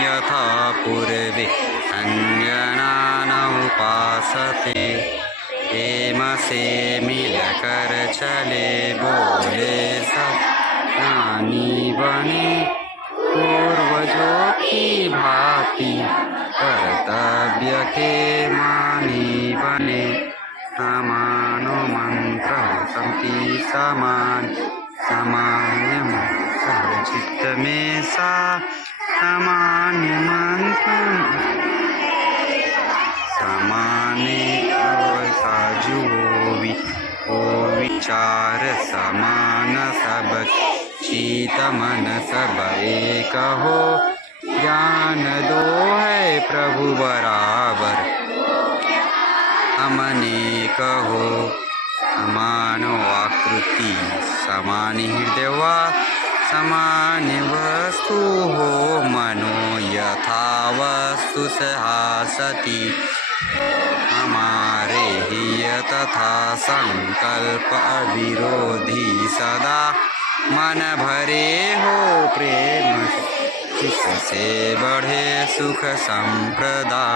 यथा पूर्वे अङ्गनानुपासते हेम से मिलकर चले बोले सत्यानी बने पूर्वजों की भांति कर्तव्य के मानी बने समानो मंत्र संति समान सामान्य चित्त में सा सामान्य मंत्र सामान्य साजु ओ विचार समान सब चित मन सब एक हो ज्ञान दो है प्रभु बराबर हमने कहो समान आकृति समान हृदय वा समान वस्तु हो मनो यथा वस्तु सहासति हमारे ही तथा संकल्प अविरोधी सदा मन भरे हो प्रेम जिससे बढ़े सुख संप्रदा।